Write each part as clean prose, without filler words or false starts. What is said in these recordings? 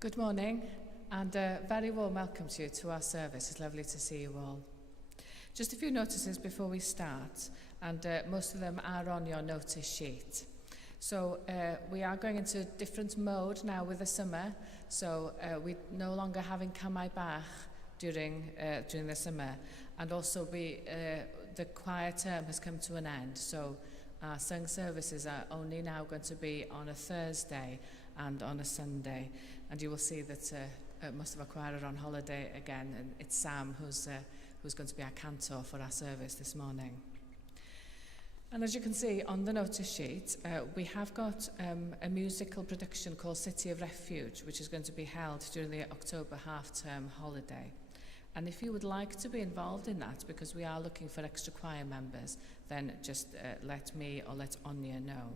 Good morning and a very warm welcome to you to our service. It's lovely to see you all. Just a few notices before we start, and most of them are on your notice sheet. So we are going into a different mode now with the summer, so we're no longer having Camau Bach during the summer, and also the choir term has come to an end, so our sung services are only now going to be on a Thursday and on a Sunday. And you will see that most of our choir are on holiday again, and it's Sam who's going to be our cantor for our service this morning. And as you can see on the notice sheet, we have got a musical production called City of Refuge, which is going to be held during the October half-term holiday. And if you would like to be involved in that, because we are looking for extra choir members, then just let me or let Anya know.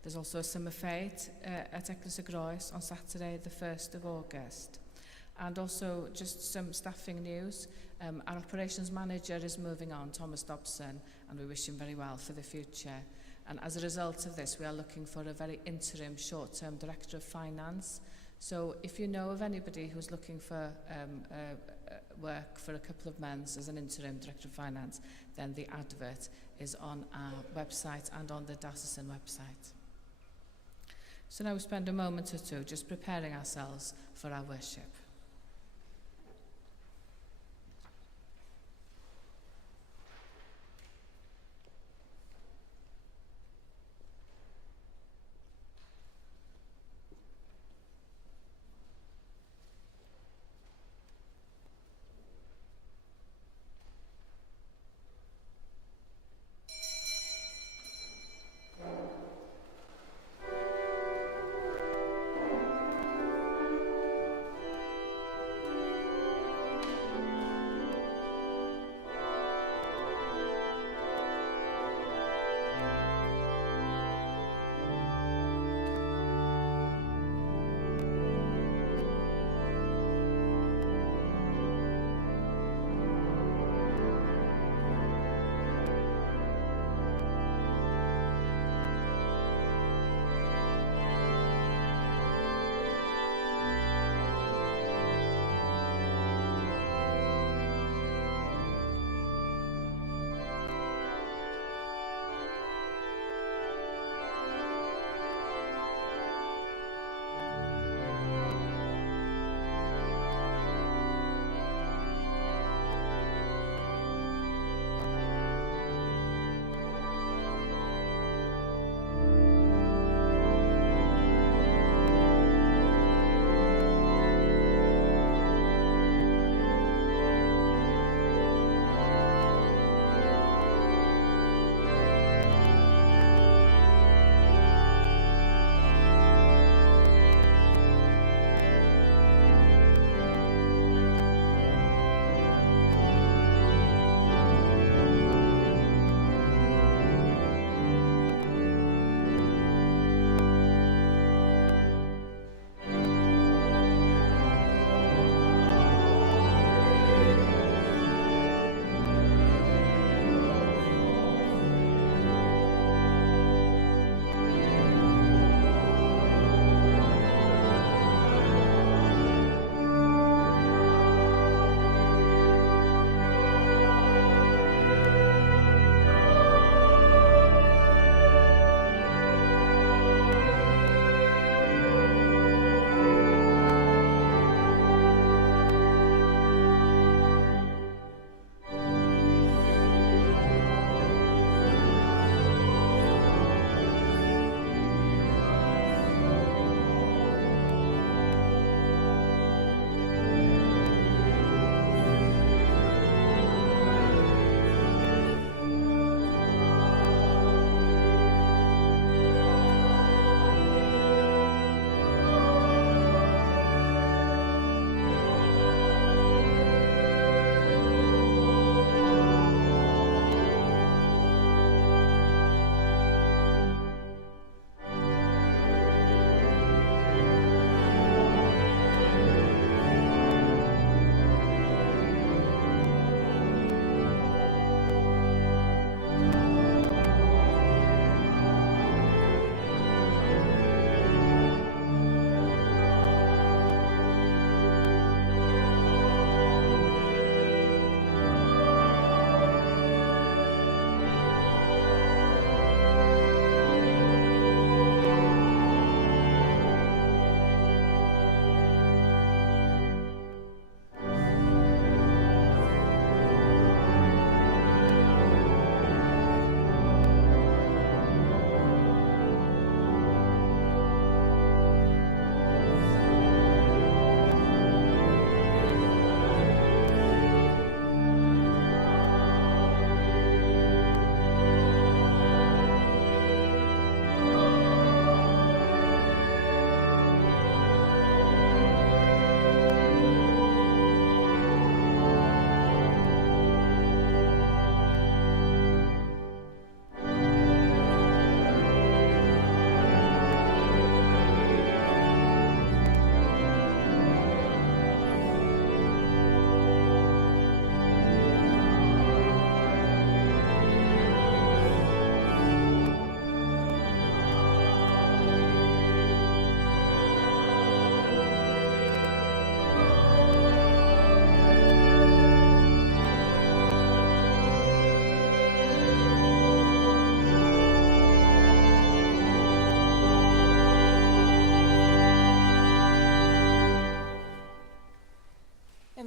There's also a summer fete at Eglwys y Groes on Saturday, the 1st of August. And also just some staffing news. Our operations manager is moving on, Thomas Dobson, and we wish him very well for the future. And as a result of this, we are looking for a very interim short-term director of finance. So if you know of anybody who's looking for work for a couple of months as an interim director of finance, then the advert is on our website and on the diocesan website. So now we spend a moment or two just preparing ourselves for our worship.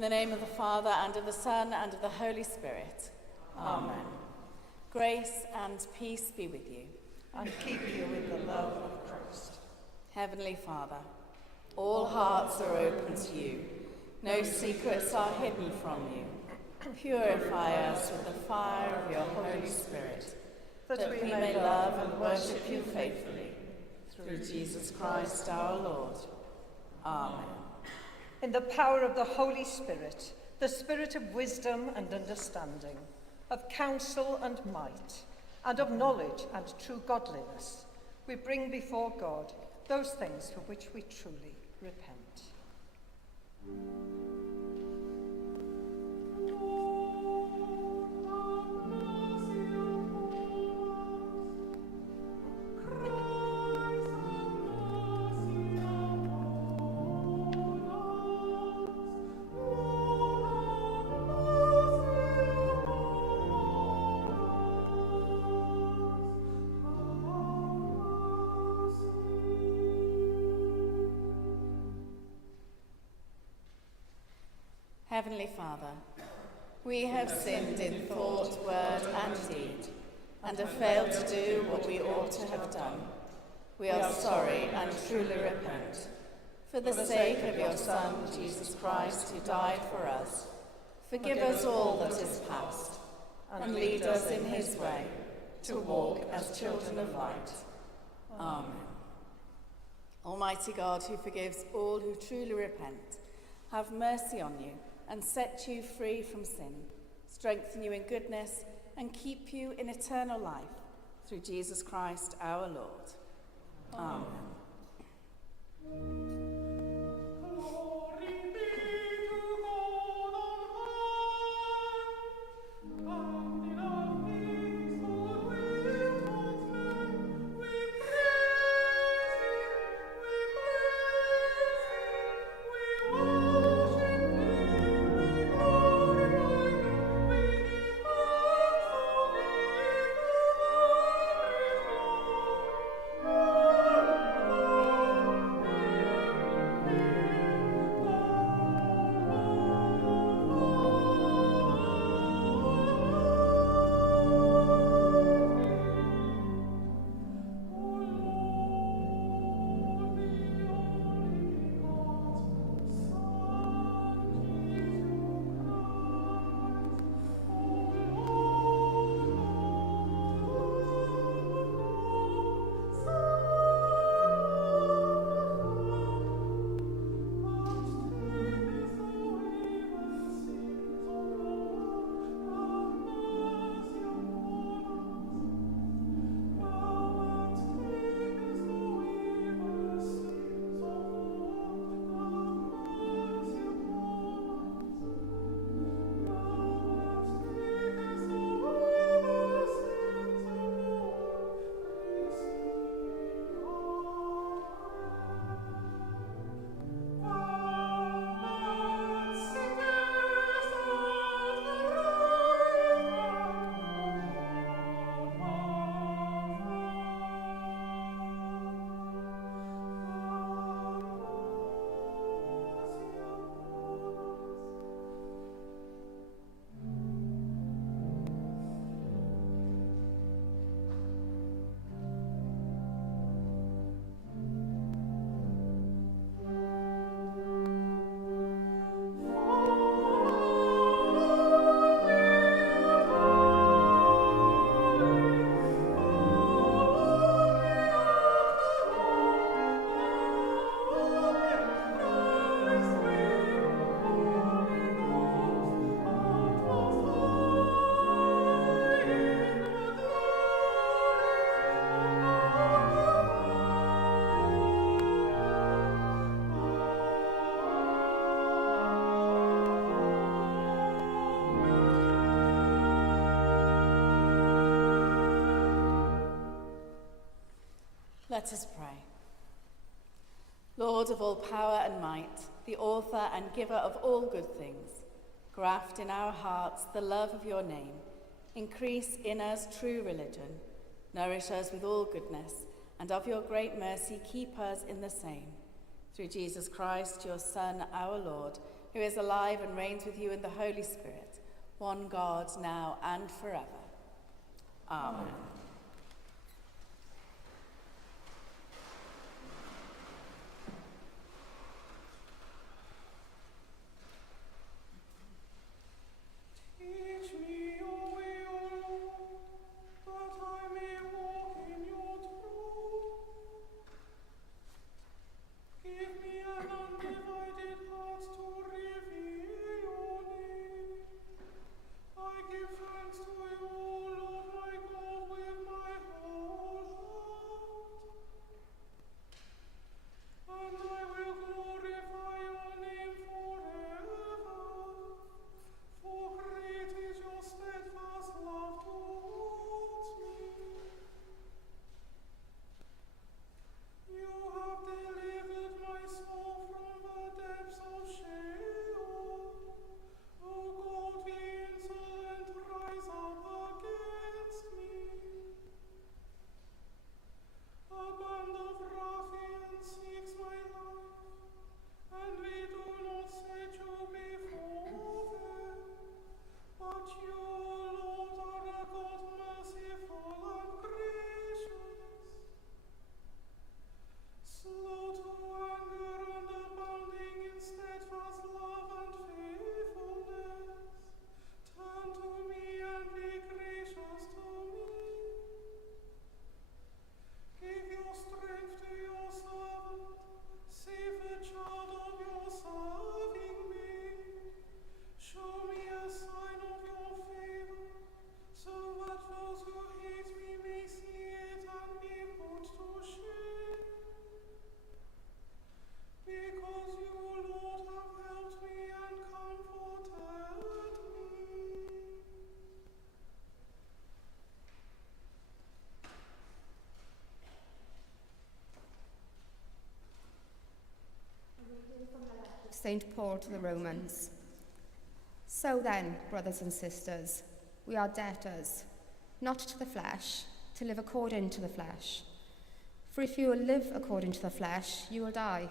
the name of the Father, and of the Son, and of the Holy Spirit. Amen. Grace and peace be with you. And keep you in the love of Christ. Heavenly Father, all hearts are open to you. No secrets are hidden from you. Purify us with the fire of your Holy Spirit, that we may love and worship you faithfully. Through Jesus Christ our Lord. Amen. In the power of the Holy Spirit, the spirit of wisdom and understanding, of counsel and might, and of knowledge and true godliness, we bring before God those things for which we truly repent. Heavenly Father, we have sinned in thought, word and deed, and have failed to do what we ought to have done. We are sorry and truly repent. For the sake of your Son, Jesus Christ, who died for us, forgive us all that is past, and lead us in his way, to walk as children of light. Amen. Almighty God, who forgives all who truly repent, have mercy on you, and set you free from sin, strengthen you in goodness, and keep you in eternal life, through Jesus Christ our Lord. Amen. Let us pray. Lord of all power and might, the author and giver of all good things, graft in our hearts the love of your name, increase in us true religion, nourish us with all goodness, and of your great mercy keep us in the same. Through Jesus Christ, your Son, our Lord, who is alive and reigns with you in the Holy Spirit, one God, now and forever. Amen. Teach me your way, O Lord, that I may walk in your truth. Give me an undivided heart to reveal your name. I give thanks to you, O Lord my God, with my whole heart. And I will glorify your name forever. For great is your steadfast love towards me. You have delivered my soul from the depths of Sheol. O God, the insolent rise up against me. A band of ruffians seeks my life, and we do not set you before them. But you, Lord, are a God merciful and gracious, slow to anger and abounding in steadfast love and faithfulness. Turn to me and be gracious to me. Give your strength to your servant, save the child of your serving maid. Show me a sign of your favor, so that those who hate me may see it and be put to shame. Because you, Lord, have helped me and comforted me. St. Paul to the Romans. So then, brothers and sisters, we are debtors, not to the flesh, to live according to the flesh. For if you will live according to the flesh, you will die.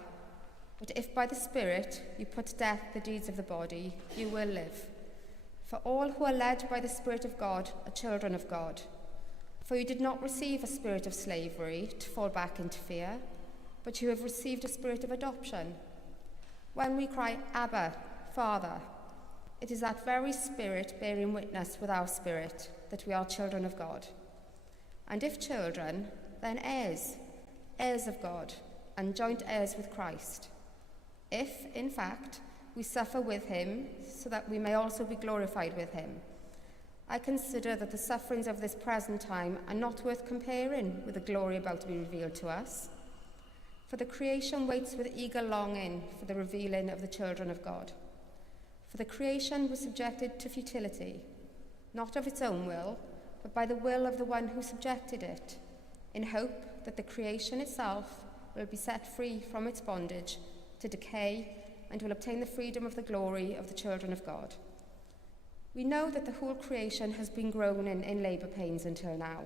But if by the Spirit you put to death the deeds of the body, you will live. For all who are led by the Spirit of God are children of God. For you did not receive a spirit of slavery to fall back into fear, but you have received a spirit of adoption. When we cry, Abba, Father, it is that very Spirit bearing witness with our spirit that we are children of God. And if children, then heirs, heirs of God, and joint heirs with Christ. If, in fact, we suffer with him, so that we may also be glorified with him. I consider that the sufferings of this present time are not worth comparing with the glory about to be revealed to us. For the creation waits with eager longing for the revealing of the children of God. For the creation was subjected to futility, not of its own will, but by the will of the one who subjected it, in hope that the creation itself will be set free from its bondage to decay and will obtain the freedom of the glory of the children of God. We know that the whole creation has been groaning in labour pains until now.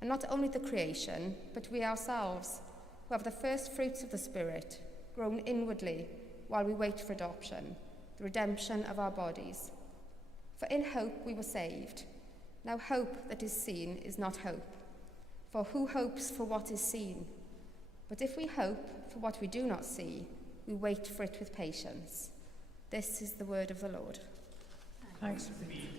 And not only the creation, but we ourselves, who have the first fruits of the Spirit, groan inwardly while we wait for adoption, the redemption of our bodies. For in hope we were saved. Now hope that is seen is not hope. For who hopes for what is seen? But if we hope for what we do not see, we wait for it with patience. This is the word of the Lord. Thanks be.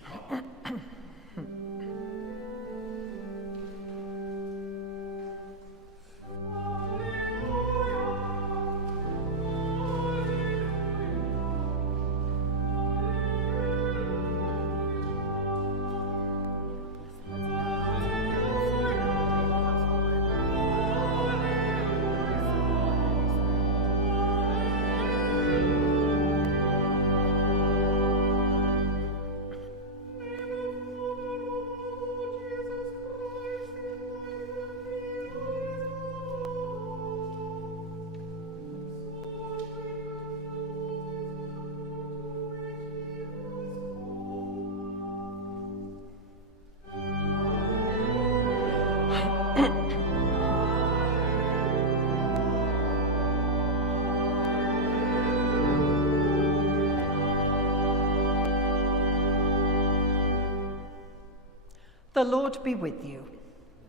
The Lord be with you.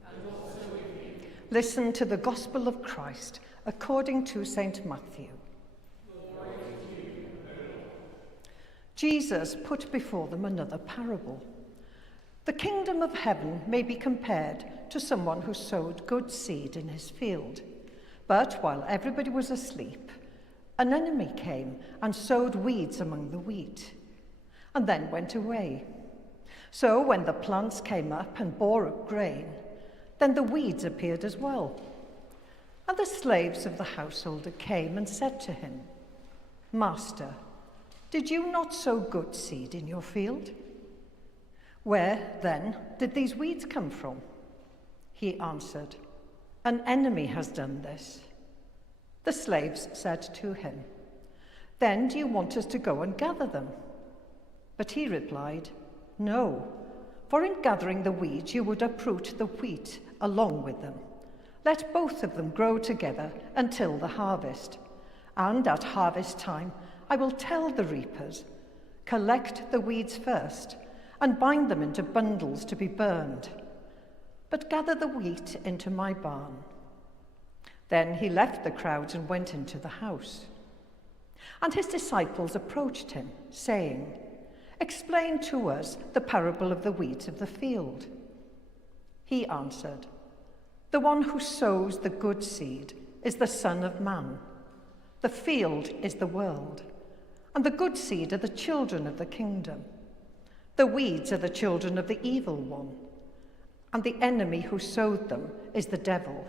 And also with you. Listen to the Gospel of Christ according to St. Matthew. Glory to you, O Lord. Jesus put before them another parable. The kingdom of heaven may be compared to someone who sowed good seed in his field. But while everybody was asleep, an enemy came and sowed weeds among the wheat, and then went away. So when the plants came up and bore up grain, then the weeds appeared as well. And the slaves of the householder came and said to him, "Master, did you not sow good seed in your field? Where, then, did these weeds come from?" He answered, "An enemy has done this." The slaves said to him, "Then do you want us to go and gather them?" But he replied, "No, for in gathering the weeds you would uproot the wheat along with them. Let both of them grow together until the harvest. And at harvest time I will tell the reapers, 'Collect the weeds first and bind them into bundles to be burned, but gather the wheat into my barn.'" Then he left the crowds and went into the house. And his disciples approached him, saying, "Explain to us the parable of the weeds of the field." He answered, "The one who sows the good seed is the Son of Man. The field is the world, and the good seed are the children of the kingdom. The weeds are the children of the evil one, and the enemy who sowed them is the devil.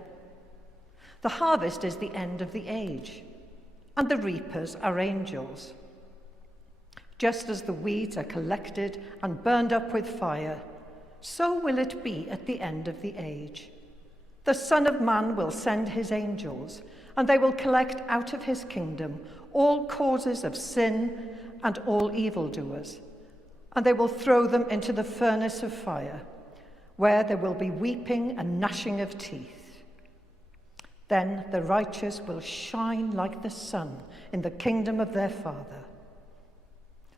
The harvest is the end of the age, and the reapers are angels. Just as the weeds are collected and burned up with fire, so will it be at the end of the age. The Son of Man will send his angels, and they will collect out of his kingdom all causes of sin and all evildoers, and they will throw them into the furnace of fire, where there will be weeping and gnashing of teeth. Then the righteous will shine like the sun in the kingdom of their Father.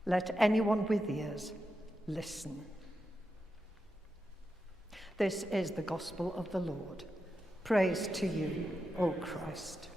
Let anyone with ears listen." This is the gospel of the Lord. Praise to you, O Christ.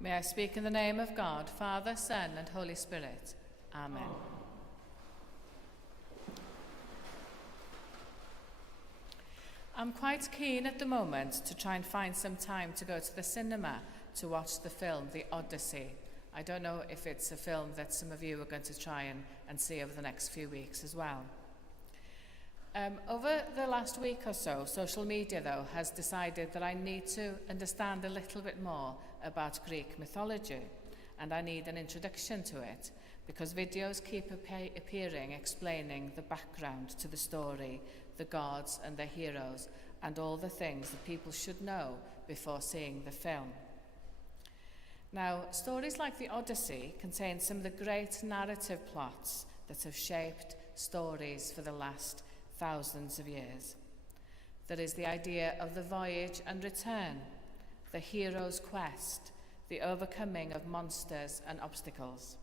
May I speak in the name of God, Father, Son, and Holy Spirit. Amen. I'm quite keen at the moment to try and find some time to go to the cinema to watch the film, The Odyssey. I don't know if it's a film that some of you are going to try and see over the next few weeks as well. Over the last week or so, social media, though, has decided that I need to understand a little bit more about Greek mythology, and I need an introduction to it, because videos keep appearing explaining the background to the story, the gods and their heroes, and all the things that people should know before seeing the film. Now, stories like The Odyssey contain some of the great narrative plots that have shaped stories for the last thousands of years. There is the idea of the voyage and return, the hero's quest, the overcoming of monsters and obstacles.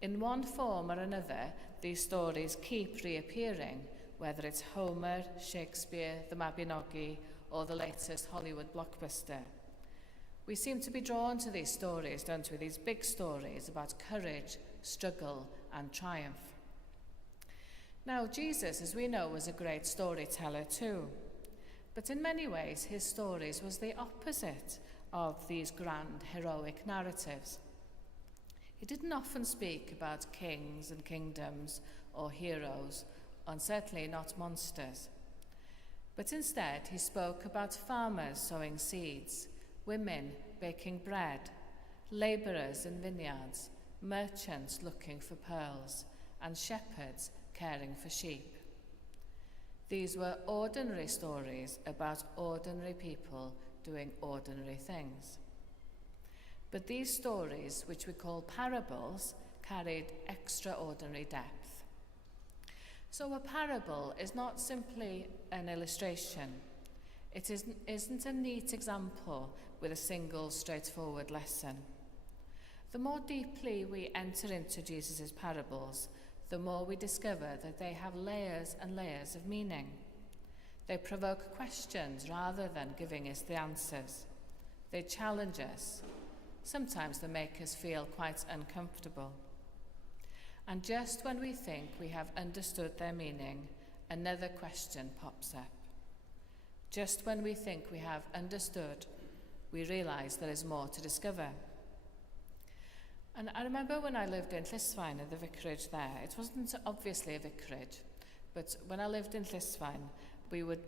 In one form or another, these stories keep reappearing, whether it's Homer, Shakespeare, the Mabinogi, or the latest Hollywood blockbuster. We seem to be drawn to these stories, don't we? These big stories about courage, struggle, and triumph. Now, Jesus, as we know, was a great storyteller too. But in many ways, his stories was the opposite of these grand, heroic narratives. He didn't often speak about kings and kingdoms or heroes, and certainly not monsters. But instead, he spoke about farmers sowing seeds, women baking bread, labourers in vineyards, merchants looking for pearls, and shepherds caring for sheep. These were ordinary stories about ordinary people doing ordinary things. But these stories, which we call parables, carried extraordinary depth. So a parable is not simply an illustration. It isn't a neat example with a single straightforward lesson. The more deeply we enter into Jesus' parables, the more we discover that they have layers and layers of meaning. They provoke questions rather than giving us the answers. They challenge us. Sometimes they make us feel quite uncomfortable. And just when we think we have understood their meaning, another question pops up. Just when we think we have understood, we realise there is more to discover. And I remember when I lived in Llysfaen, in the vicarage there, it wasn't obviously a vicarage, but when I lived in Llysfaen, we would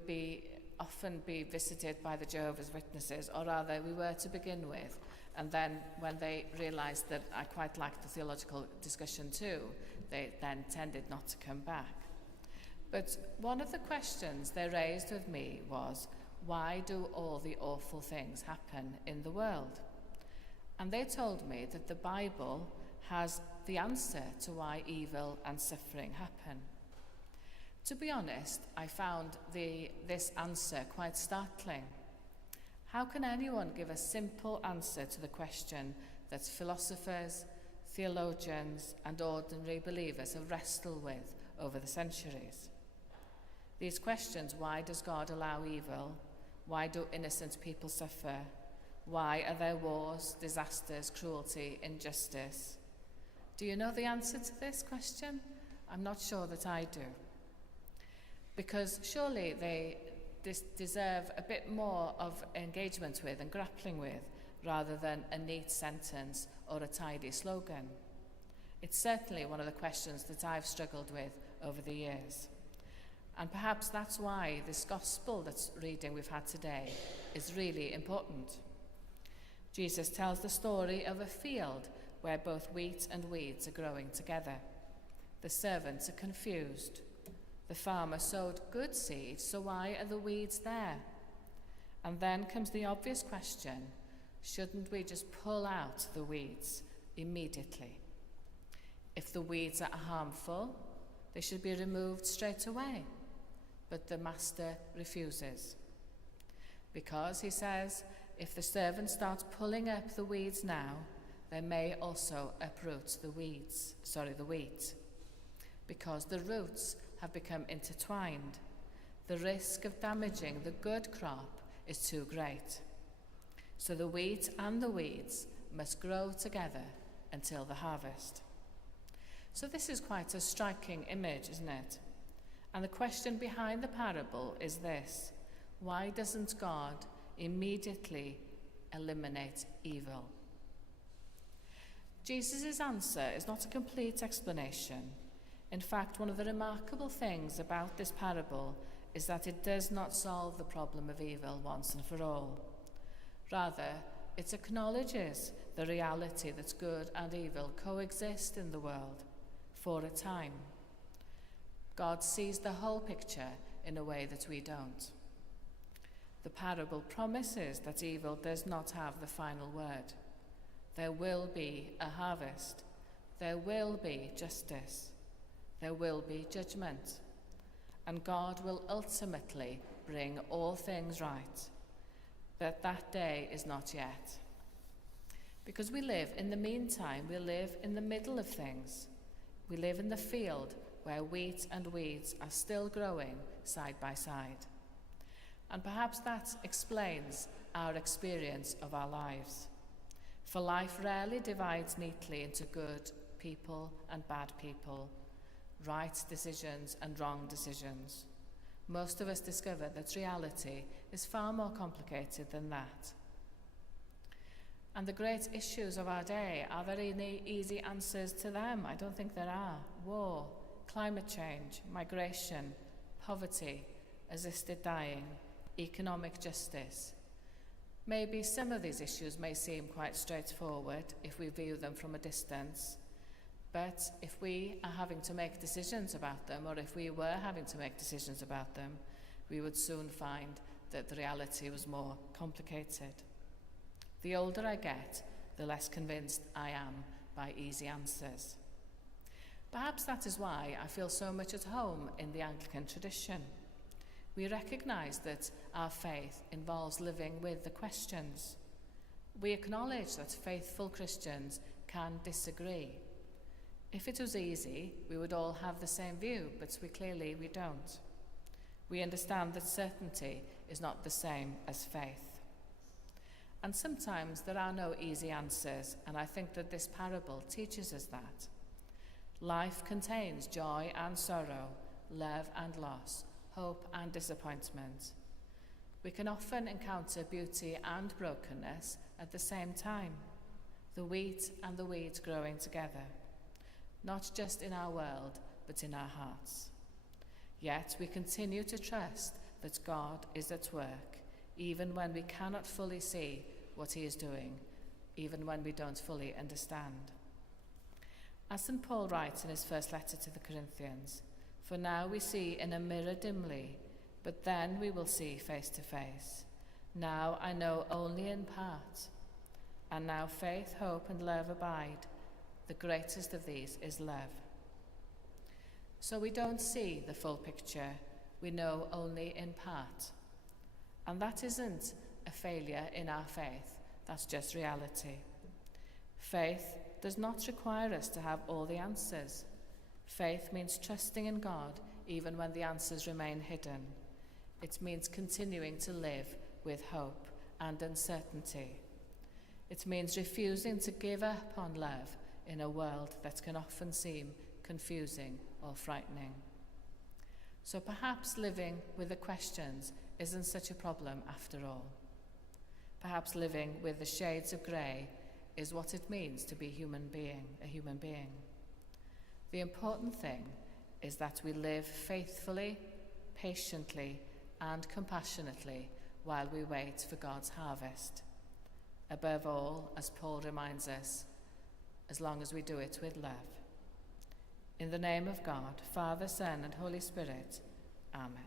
often be visited by the Jehovah's Witnesses, or rather we were to begin with, and then when they realised that I quite liked the theological discussion too, they then tended not to come back. But one of the questions they raised with me was, why do all the awful things happen in the world? And they told me that the Bible has the answer to why evil and suffering happen. To be honest, I found this answer quite startling. How can anyone give a simple answer to the question that philosophers, theologians, and ordinary believers have wrestled with over the centuries? These questions: why does God allow evil? Why do innocent people suffer? Why are there wars, disasters, cruelty, injustice? Do you know the answer to this question? I'm not sure that I do. Because surely they deserve a bit more of engagement with and grappling with, rather than a neat sentence or a tidy slogan. It's certainly one of the questions that I've struggled with over the years. And perhaps that's why this gospel reading we've had today is really important. Jesus tells the story of a field where both wheat and weeds are growing together. The servants are confused. The farmer sowed good seed, so why are the weeds there? And then comes the obvious question, shouldn't we just pull out the weeds immediately? If the weeds are harmful, they should be removed straight away. But the master refuses. Because, he says, if the servant starts pulling up the weeds now, they may also uproot the wheat. Because the roots have become intertwined, the risk of damaging the good crop is too great. So the wheat and the weeds must grow together until the harvest. So this is quite a striking image, isn't it? And the question behind the parable is this: why doesn't God immediately eliminate evil? Jesus' answer is not a complete explanation. In fact, one of the remarkable things about this parable is that it does not solve the problem of evil once and for all. Rather, it acknowledges the reality that good and evil coexist in the world for a time. God sees the whole picture in a way that we don't. The parable promises that evil does not have the final word. There will be a harvest. There will be justice. There will be judgment. And God will ultimately bring all things right. But that day is not yet. Because we live in the meantime, we live in the middle of things. We live in the field where wheat and weeds are still growing side by side. And perhaps that explains our experience of our lives. For life rarely divides neatly into good people and bad people, right decisions and wrong decisions. Most of us discover that reality is far more complicated than that. And the great issues of our day, are there any easy answers to them? I don't think there are. War, climate change, migration, poverty, assisted dying, economic justice. Maybe some of these issues may seem quite straightforward if we view them from a distance, but if we are having to make decisions about them, or if we were having to make decisions about them, we would soon find that the reality was more complicated. The older I get, the less convinced I am by easy answers. Perhaps that is why I feel so much at home in the Anglican tradition. We recognise that our faith involves living with the questions. We acknowledge that faithful Christians can disagree. If it was easy, we would all have the same view, but clearly we don't. We understand that certainty is not the same as faith. And sometimes there are no easy answers, and I think that this parable teaches us that. Life contains joy and sorrow, love and loss, hope and disappointment. We can often encounter beauty and brokenness at the same time, the wheat and the weeds growing together, not just in our world, but in our hearts. Yet we continue to trust that God is at work, even when we cannot fully see what he is doing, even when we don't fully understand. As St. Paul writes in his first letter to the Corinthians, "For now we see in a mirror dimly, but then we will see face to face. Now I know only in part, and now faith, hope, and love abide. The greatest of these is love." So we don't see the full picture, we know only in part. And that isn't a failure in our faith, that's just reality. Faith does not require us to have all the answers. Faith means trusting in God even when the answers remain hidden. It means continuing to live with hope and uncertainty. It means refusing to give up on love in a world that can often seem confusing or frightening. So perhaps living with the questions isn't such a problem after all. Perhaps living with the shades of grey is what it means to be a human being. The important thing is that we live faithfully, patiently, and compassionately while we wait for God's harvest. Above all, as Paul reminds us, as long as we do it with love. In the name of God, Father, Son, and Holy Spirit, Amen.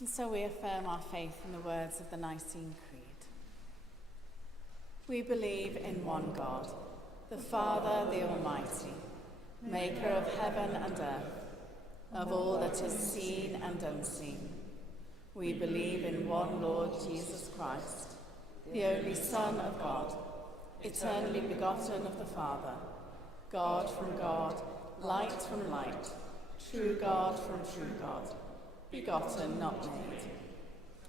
And so we affirm our faith in the words of the Nicene Creed. We believe in one God, the Father, the Almighty, maker of heaven and earth, of all that is seen and unseen. We believe in one Lord Jesus Christ, the only Son of God, eternally begotten of the Father, God from God, light from light, true God from true God, begotten, not made,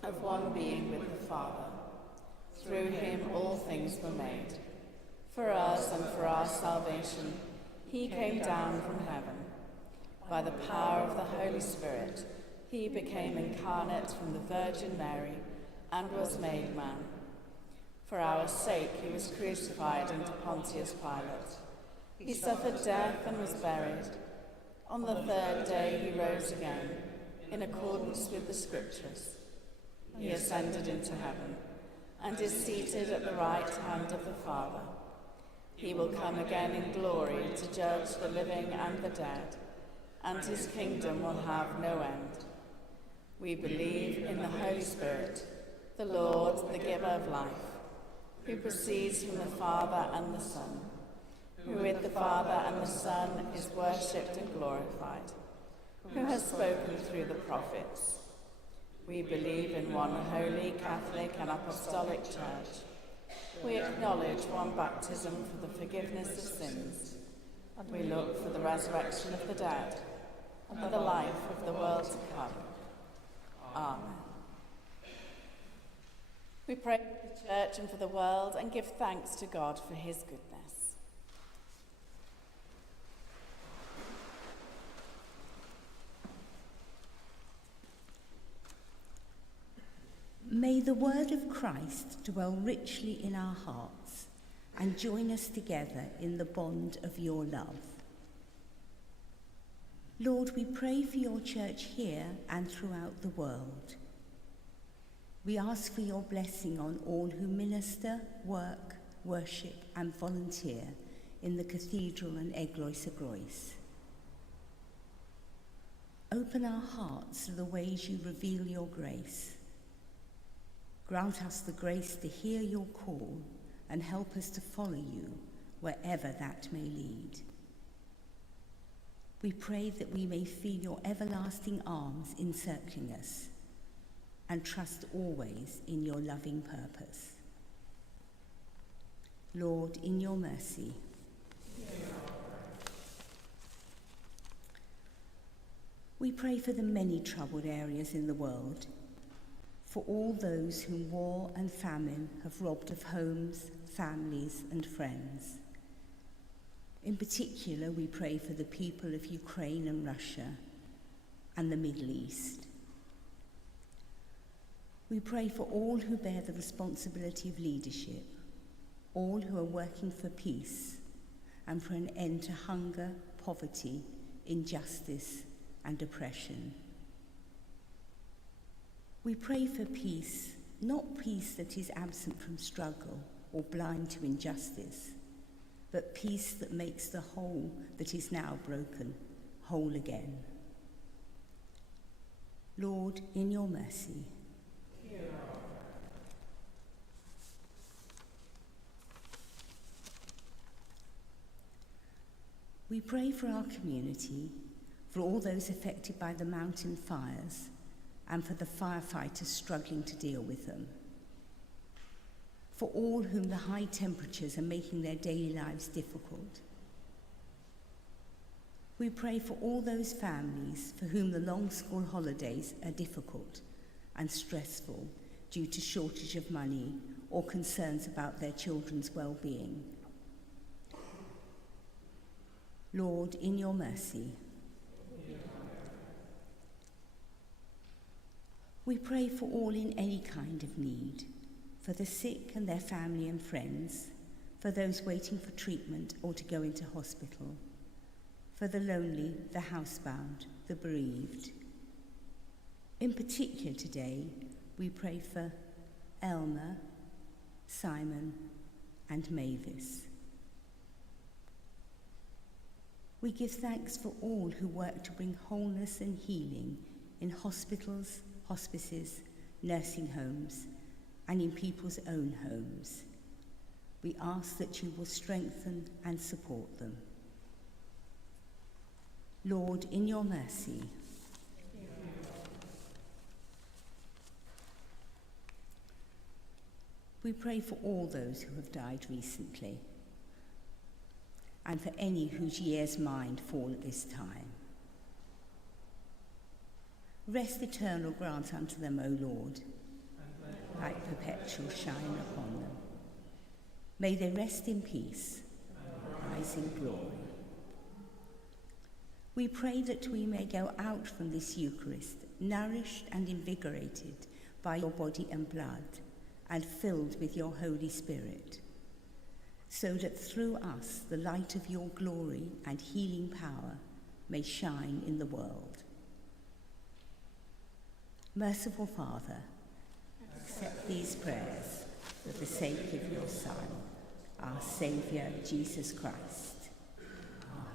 of one being with the Father. Through him all things were made. For us and for our salvation, he came down from heaven. By the power of the Holy Spirit, he became incarnate from the Virgin Mary and was made man. For our sake he was crucified under Pontius Pilate. He suffered death and was buried. On the third day he rose again, in accordance with the Scriptures. He ascended into heaven and is seated at the right hand of the Father. He will come again in glory to judge the living and the dead, and his kingdom will have no end. We believe in the Holy Spirit, the Lord, the giver of life, who proceeds from the Father and the Son, who with the Father and the Son is worshipped and glorified, who has spoken through the prophets. We believe in one holy, Catholic and Apostolic Church. We acknowledge one baptism for the forgiveness of sins, and we look for the resurrection of the dead and for the life of the world to come. Amen. We pray for the Church and for the world and give thanks to God for his goodness. May the word of Christ dwell richly in our hearts and join us together in the bond of your love. Lord, we pray for your church here and throughout the world. We ask for your blessing on all who minister, work, worship and volunteer in the cathedral and Eglwys y Groes. Open our hearts to the ways you reveal your grace. Grant us the grace to hear your call and help us to follow you wherever that may lead. We pray that we may feel your everlasting arms encircling us and trust always in your loving purpose. Lord, in your mercy. We pray for the many troubled areas in the world, for all those whom war and famine have robbed of homes, families and friends. In particular, we pray for the people of Ukraine and Russia and the Middle East. We pray for all who bear the responsibility of leadership, all who are working for peace and for an end to hunger, poverty, injustice and oppression. We pray for peace, not peace that is absent from struggle or blind to injustice, but peace that makes the whole that is now broken whole again. Lord, in your mercy. We pray for our community, for all those affected by the mountain fires, and for the firefighters struggling to deal with them. For all whom the high temperatures are making their daily lives difficult. We pray for all those families for whom the long school holidays are difficult and stressful due to shortage of money or concerns about their children's well-being. Lord, in your mercy. We pray for all in any kind of need, for the sick and their family and friends, for those waiting for treatment or to go into hospital, for the lonely, the housebound, the bereaved. In particular today, we pray for Elmer, Simon, and Mavis. We give thanks for all who work to bring wholeness and healing in hospitals, hospices, nursing homes, and in people's own homes. We ask that you will strengthen and support them. Lord, in your mercy. We pray for all those who have died recently, and for any whose years mind fall at this time. Rest eternal grant unto them, O Lord, light perpetual shine upon them. May they rest in peace, rise in glory. We pray that we may go out from this Eucharist nourished and invigorated by your body and blood, and filled with your Holy Spirit, so that through us the light of your glory and healing power may shine in the world. Merciful Father, accept these prayers for the sake of your Son, our Saviour, Jesus Christ. Amen.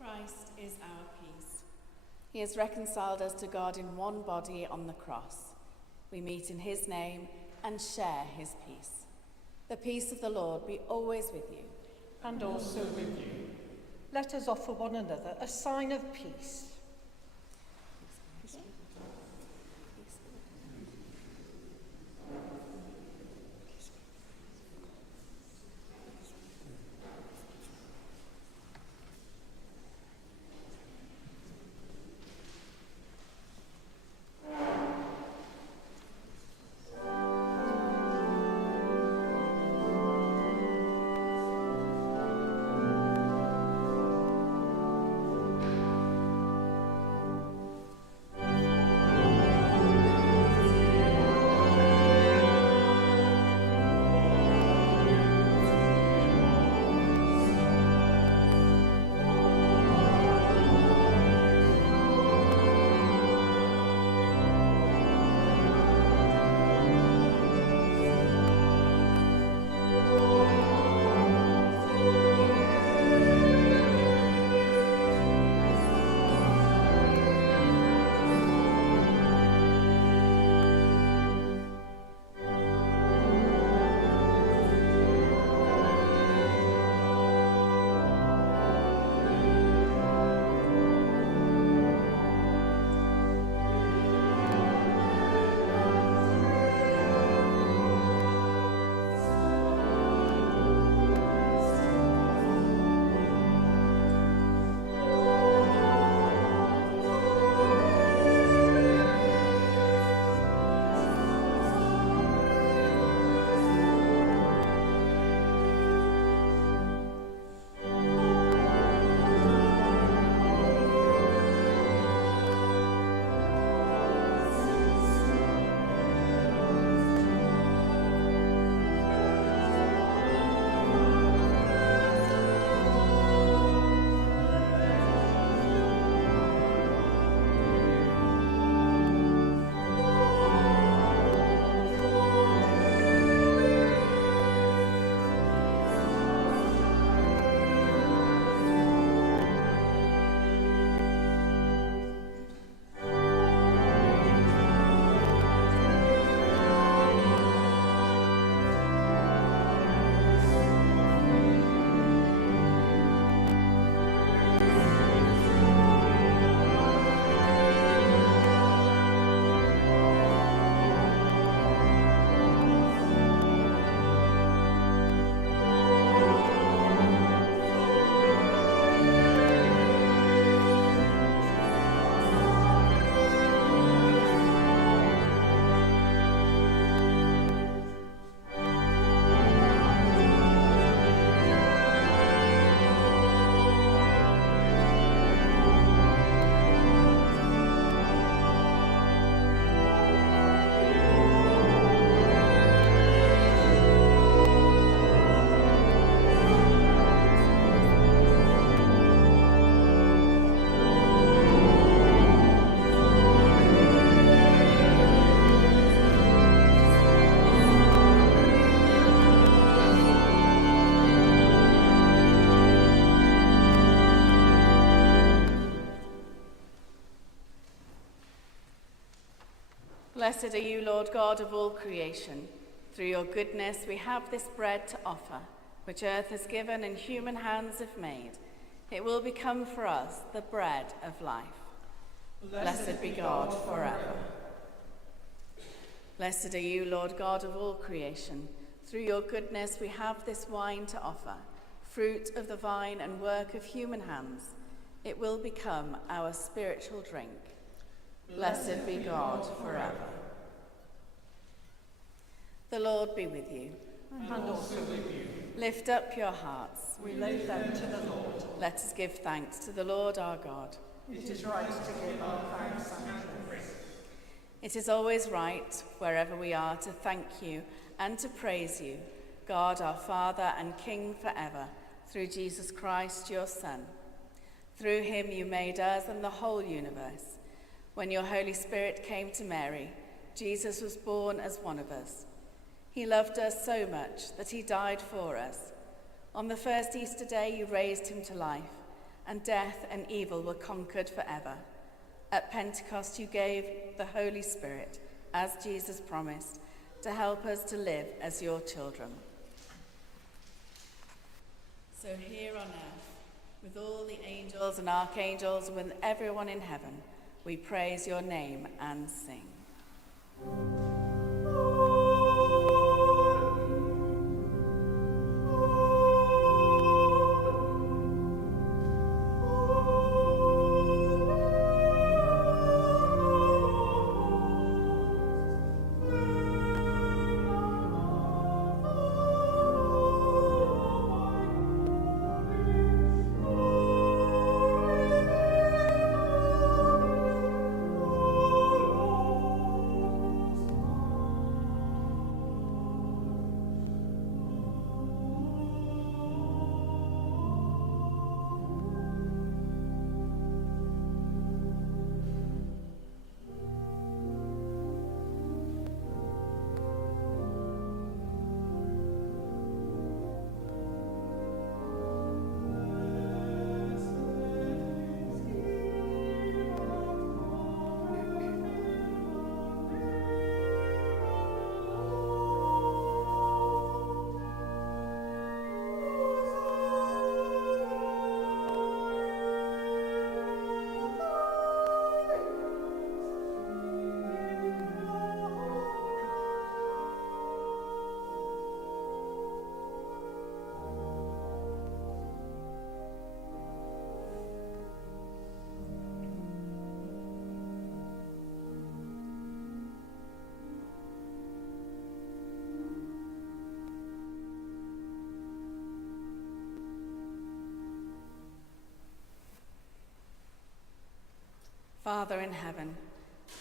Christ is our peace. He has reconciled us to God in one body on the cross. We meet in his name and share his peace. The peace of the Lord be always with you. And also with you. Let us offer one another a sign of peace. Blessed are you, Lord God of all creation. Through your goodness we have this bread to offer, which earth has given and human hands have made. It will become for us the bread of life. Blessed be God forever. Blessed are you, Lord God of all creation. Through your goodness we have this wine to offer, fruit of the vine and work of human hands. It will become our spiritual drink. Blessed be God forever. The Lord be with you. And also with you. Lift up your hearts. We lay them to the Lord. Let us give thanks to the Lord our God. It is right to give our thanks and praise. It is always right, wherever we are, to thank you and to praise you, God our Father and King forever, through Jesus Christ, your Son. Through him you made us and the whole universe. When your Holy Spirit came to Mary, Jesus was born as one of us. He loved us so much that he died for us. On the first Easter day you raised him to life, and death and evil were conquered forever. At Pentecost you gave the Holy Spirit, as Jesus promised, to help us to live as your children. So here on earth, with all the angels and archangels, and with everyone in heaven, we praise your name and sing. Father in heaven,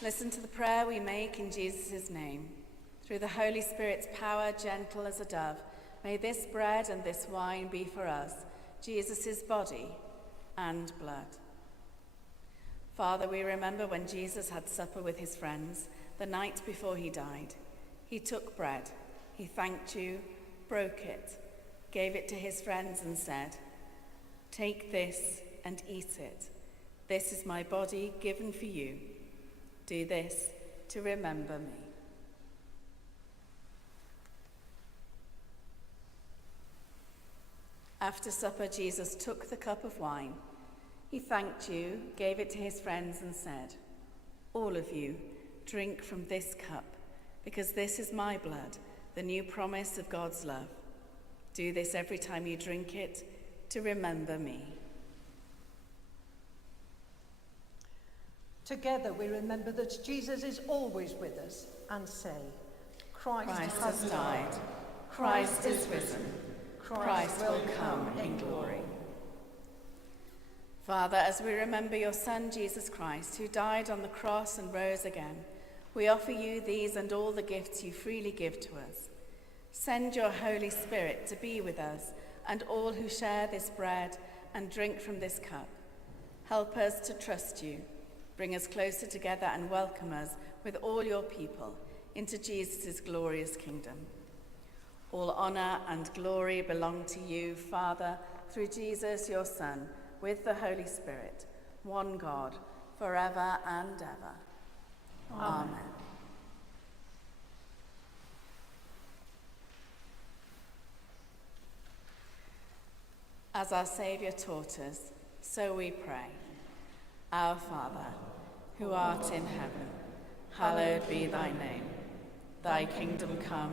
listen to the prayer we make in Jesus' name. Through the Holy Spirit's power, gentle as a dove, may this bread and this wine be for us, Jesus' body and blood. Father, we remember when Jesus had supper with his friends the night before he died. He took bread, he thanked you, broke it, gave it to his friends and said, "Take this and eat it. This is my body given for you. Do this to remember me." After supper, Jesus took the cup of wine. He thanked you, gave it to his friends and said, "All of you, drink from this cup, because this is my blood, the new promise of God's love. Do this every time you drink it to remember me." Together we remember that Jesus is always with us and say, Christ has died. Christ is risen. Christ will come in glory. Father, as we remember your Son, Jesus Christ, who died on the cross and rose again, we offer you these and all the gifts you freely give to us. Send your Holy Spirit to be with us and all who share this bread and drink from this cup. Help us to trust you. Bring us closer together and welcome us with all your people into Jesus' glorious kingdom. All honor and glory belong to you, Father, through Jesus, your Son, with the Holy Spirit, one God, forever and ever. Amen. As our Saviour taught us, so we pray. Our Father, who art in heaven, hallowed be thy name. Thy kingdom come,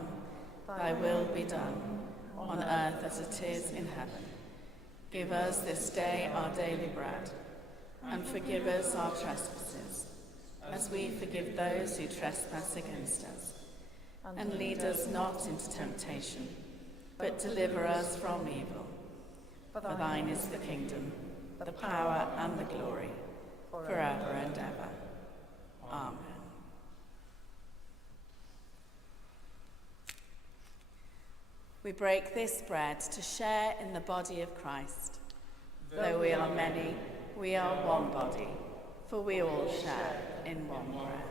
thy will be done, on earth as it is in heaven. Give us this day our daily bread, and forgive us our trespasses, as we forgive those who trespass against us. And lead us not into temptation, but deliver us from evil. For thine is the kingdom, the power and the glory, forever and ever. Amen. We break this bread to share in the body of Christ. Though we are many, we are one body, for we all share in one bread.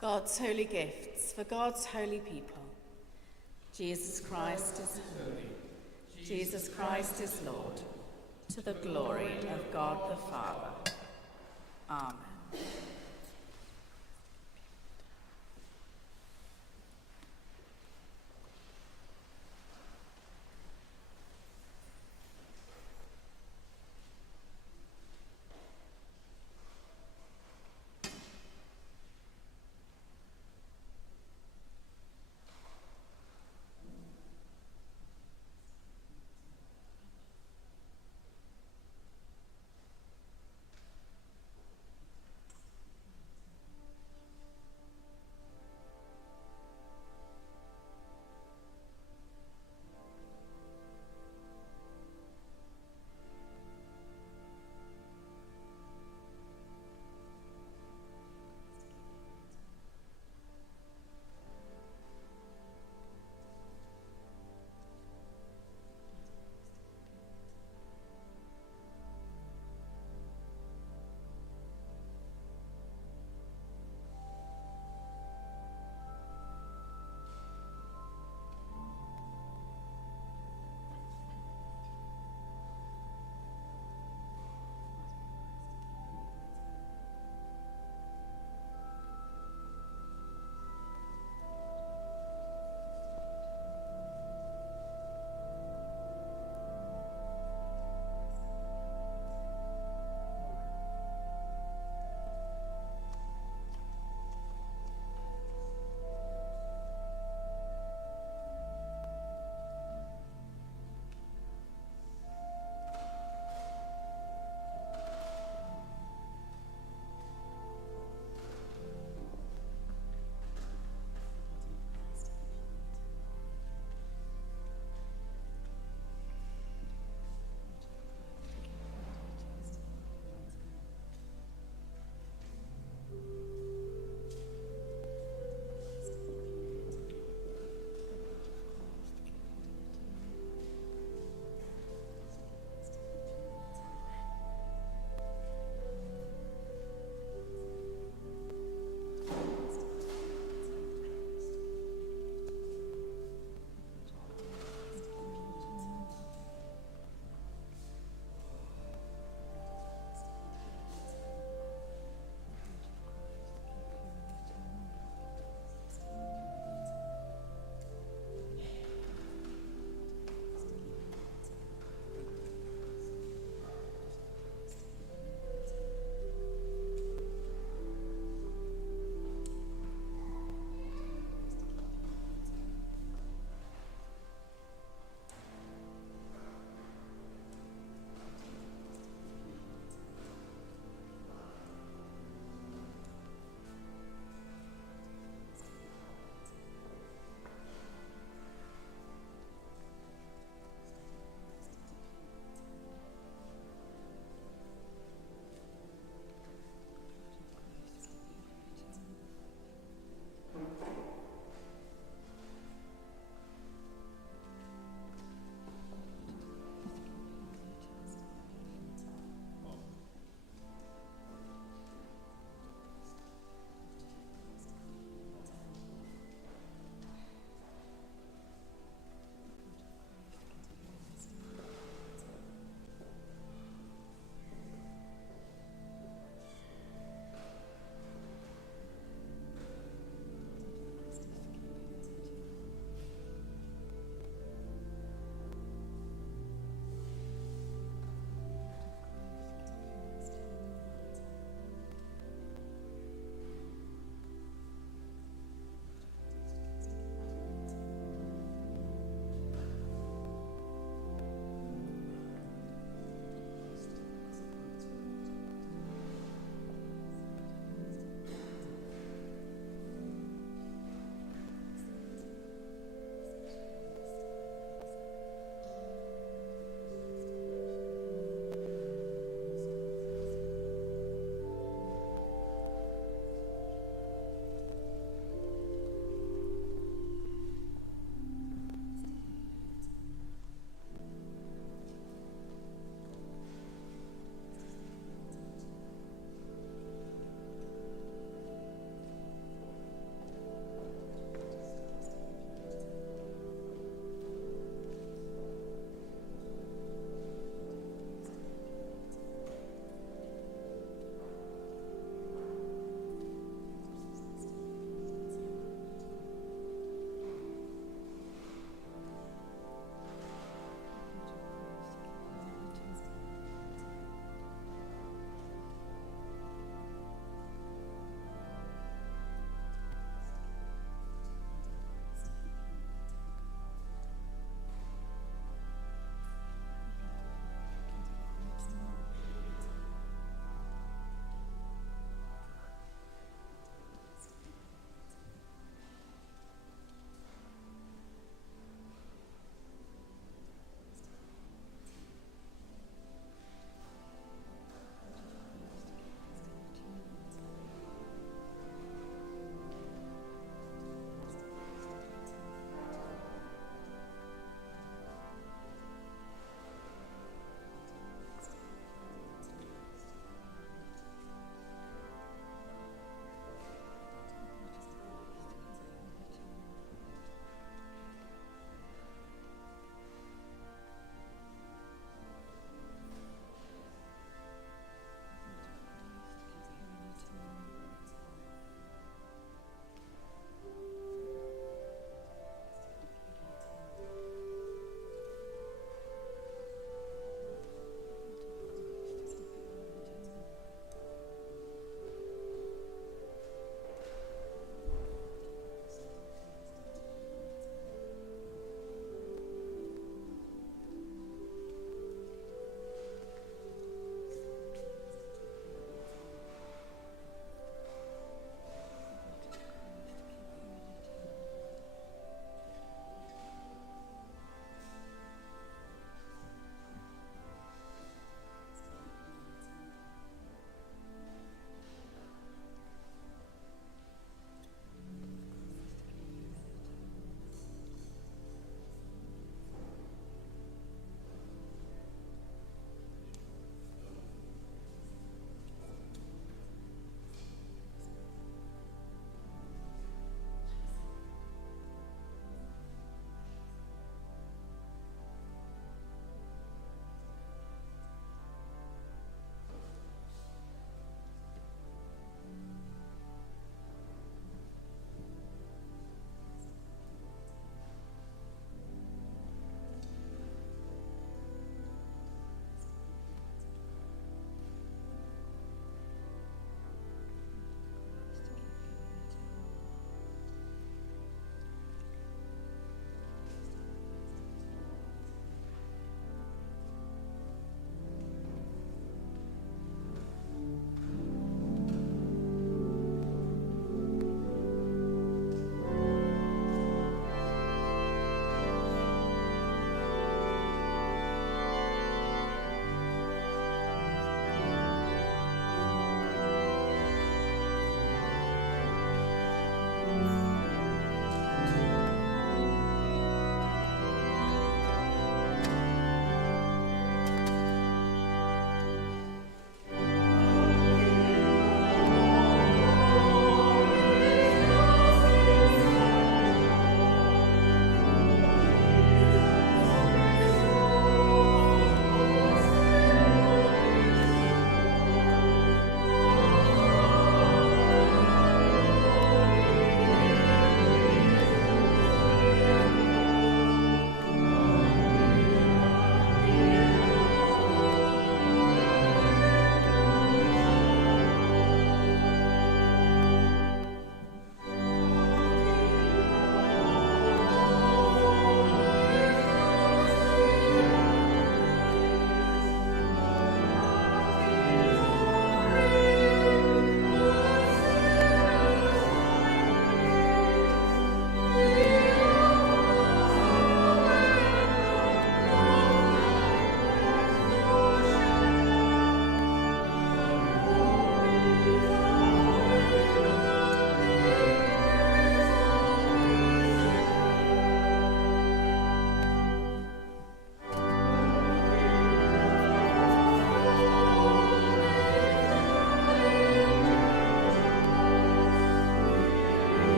God's holy gifts for God's holy people. Jesus Christ is holy. Jesus Christ is Lord, to the glory of God the Father. Amen.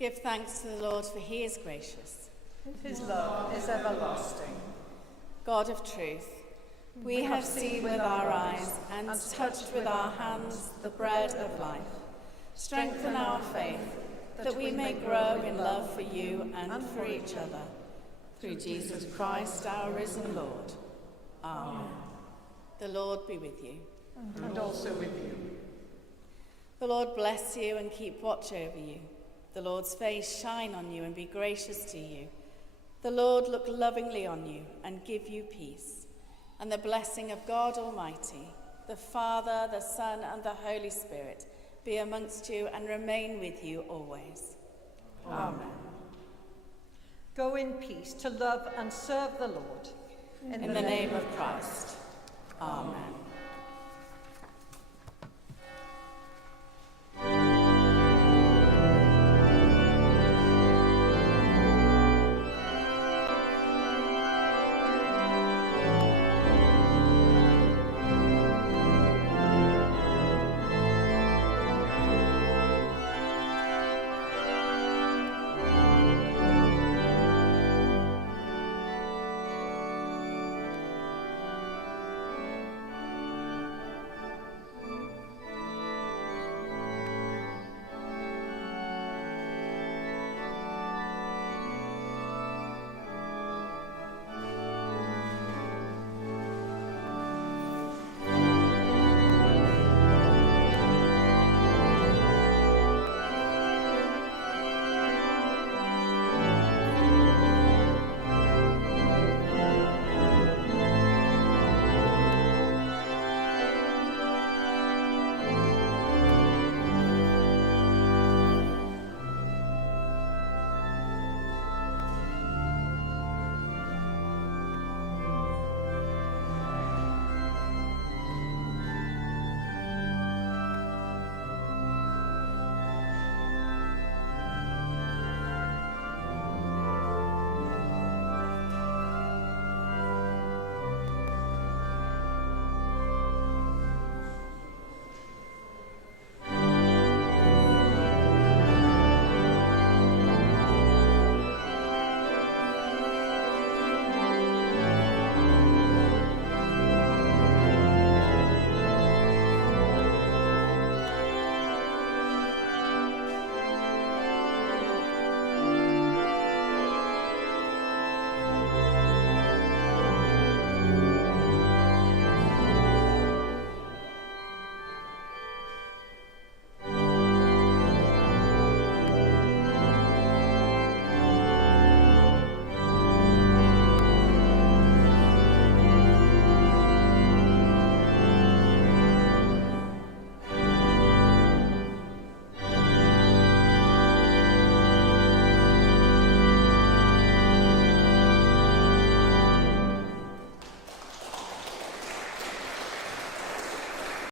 Give thanks to the Lord, for he is gracious. His love is everlasting. God of truth, we have seen with our eyes and touched with our hands the bread of life. Strengthen our faith, that we may grow in love for you and for each other. Through Jesus Christ, our risen Lord. Amen. The Lord be with you. And also with you. The Lord bless you and keep watch over you. The Lord's face shine on you and be gracious to you. The Lord look lovingly on you and give you peace. And the blessing of God Almighty, the Father, the Son, and the Holy Spirit be amongst you and remain with you always. Amen. Go in peace to love and serve the Lord. In the name of Christ.